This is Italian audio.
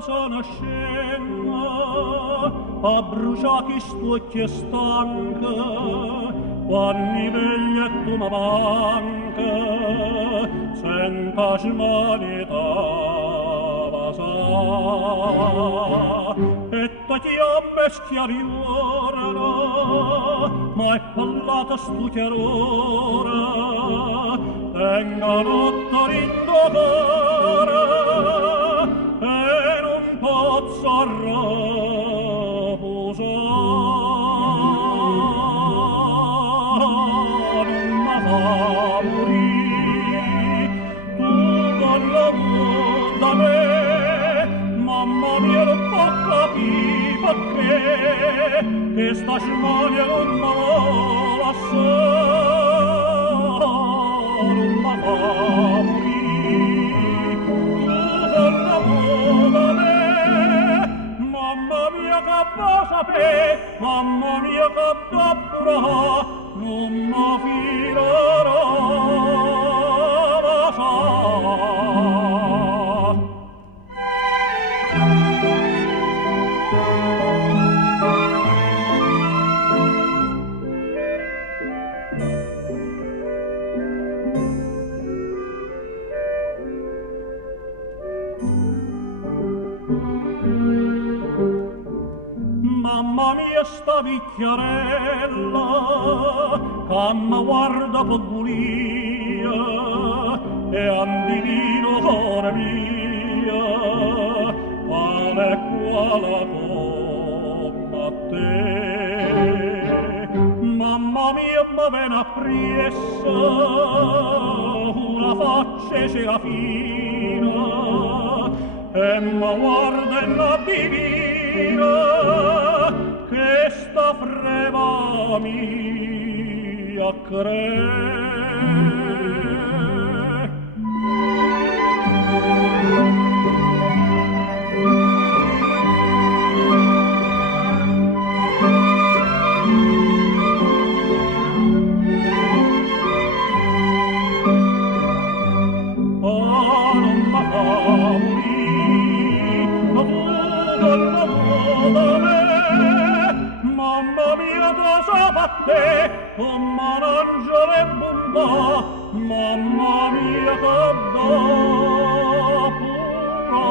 Sono scema a bruciare chi stucchi e stanca quando veglia e tu mi manca senta smanità sa e te chiamme schiariora ma è parlata stu chiarora tenga notte rindovora e non posso arraposare ma fa morire tu con l'amor da me mamma mia non può capire perché che sta smalia non mi vuole assare non mi fa morire tu con l'amor da me mamma mia che va sapere mamma mia che va pura non mi firerò ma sa mamma mia sta vecchiarella che mi guarda per bulia e andivino cuore mia quale come a te mamma mia mi viene appresso una faccia serafina e mi guarda e non divina che sta freva mia crede non mi fa morire non da me mamma mia cosa batte come un angelo e bontà mamma mia che da pura